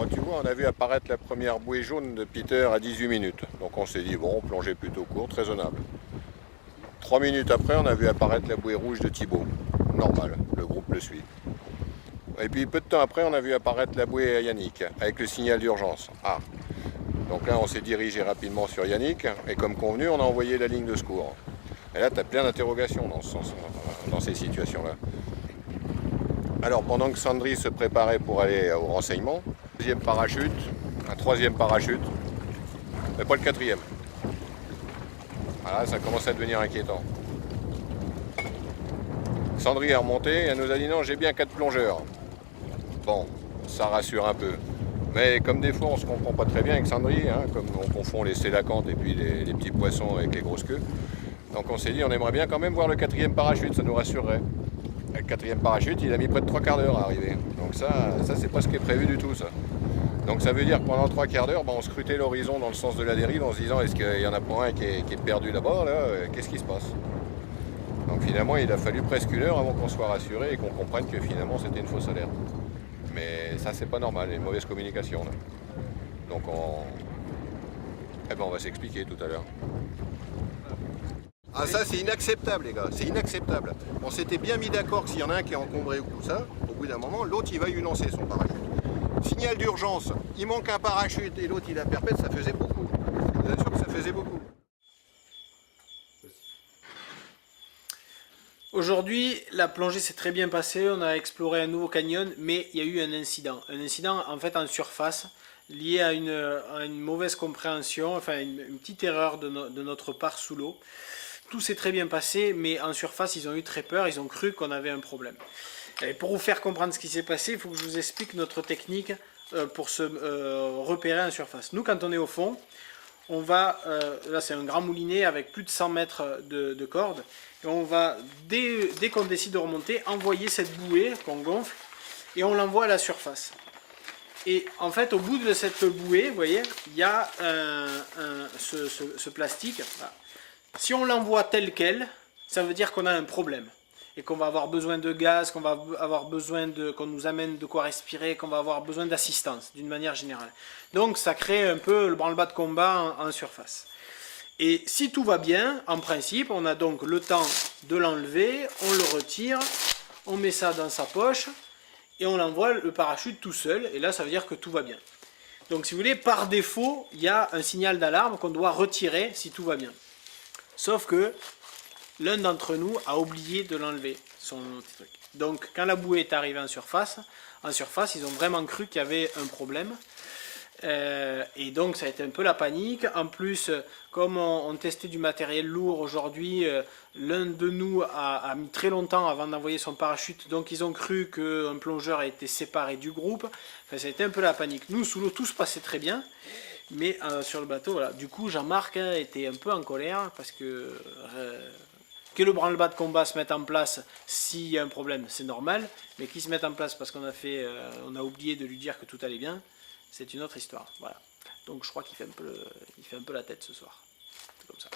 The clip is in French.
Bon, tu vois, on a vu apparaître la première bouée jaune de Peter à 18 minutes. Donc on s'est dit, bon, plongée plutôt courte, raisonnable. 3 minutes après, on a vu apparaître la bouée rouge de Thibaut. Normal, le groupe le suit. Et puis peu de temps après, on a vu apparaître la bouée à Yannick, avec le signal d'urgence. Ah, donc là, on s'est dirigé rapidement sur Yannick, et comme convenu, on a envoyé la ligne de secours. Et là, tu as plein d'interrogations dans ces situations-là. Alors, pendant que Sandri se préparait pour aller au renseignement, deuxième parachute, un troisième parachute, mais pas le quatrième. Voilà, ça commence à devenir inquiétant. Sandri est remontée, elle nous a dit non, j'ai bien 4 plongeurs. Bon, ça rassure un peu. Mais comme des fois on se comprend pas très bien avec Sandri, hein, comme on confond les sélacantes et puis les petits poissons avec les grosses queues, donc on s'est dit on aimerait bien quand même voir le quatrième parachute, ça nous rassurerait. Et le quatrième parachute, il a mis près de 3 quarts d'heure à arriver. Donc ça c'est pas ce qui est prévu du tout ça. Donc ça veut dire que pendant 3 quarts d'heure, on scrutait l'horizon dans le sens de la dérive en se disant est-ce qu'il y en a pas un qui est perdu là-bas, là, qu'est-ce qui se passe? Donc finalement il a fallu presque 1 heure avant qu'on soit rassuré et qu'on comprenne que finalement c'était une fausse alerte. Mais ça c'est pas normal, il y a une mauvaise communication là. Donc on va s'expliquer tout à l'heure. Ah ça c'est inacceptable les gars, c'est inacceptable. On s'était bien mis d'accord que s'il y en a un qui est encombré ou tout ça, au bout d'un moment, l'autre il va lui lancer son parachute. Signal d'urgence, il manque un parachute et l'autre il a perpète, ça faisait beaucoup. Je vous assure que ça faisait beaucoup. Aujourd'hui, la plongée s'est très bien passée, on a exploré un nouveau canyon, mais il y a eu un incident. Un incident en fait en surface, lié à une mauvaise compréhension, enfin une petite erreur de notre part sous l'eau. Tout s'est très bien passé, mais en surface, ils ont eu très peur, ils ont cru qu'on avait un problème. Et pour vous faire comprendre ce qui s'est passé, il faut que je vous explique notre technique pour se repérer en surface. Nous, quand on est au fond, on va, là c'est un grand moulinet avec plus de 100 mètres de corde, et on va, dès qu'on décide de remonter, envoyer cette bouée qu'on gonfle, et on l'envoie à la surface. Et en fait, au bout de cette bouée, vous voyez, il y a ce plastique. Voilà. Si on l'envoie tel quel, ça veut dire qu'on a un problème. Et qu'on va avoir besoin de gaz, qu'on va avoir besoin qu'on nous amène de quoi respirer, qu'on va avoir besoin d'assistance, d'une manière générale. Donc ça crée un peu le branle-bas de combat en surface. Et si tout va bien, en principe, on a donc le temps de l'enlever, on le retire, on met ça dans sa poche, et on envoie le parachute tout seul, et là ça veut dire que tout va bien. Donc si vous voulez, par défaut, il y a un signal d'alarme qu'on doit retirer si tout va bien. Sauf que l'un d'entre nous a oublié de l'enlever, son petit truc. Donc quand la bouée est arrivée en surface, ils ont vraiment cru qu'il y avait un problème. Et donc ça a été un peu la panique. En plus, comme on testait du matériel lourd aujourd'hui, l'un de nous a mis très longtemps avant d'envoyer son parachute, donc ils ont cru qu'un plongeur a été séparé du groupe. Enfin, ça a été un peu la panique. Nous, sous l'eau, tout se passait très bien, mais sur le bateau, voilà. Du coup, Jean-Marc était un peu en colère parce que le branle-bas de combat se mette en place s'il y a un problème, c'est normal, mais qu'il se mette en place parce qu'on a oublié de lui dire que tout allait bien, c'est une autre histoire. Voilà. Donc je crois qu'il fait un peu la tête ce soir. C'est comme ça.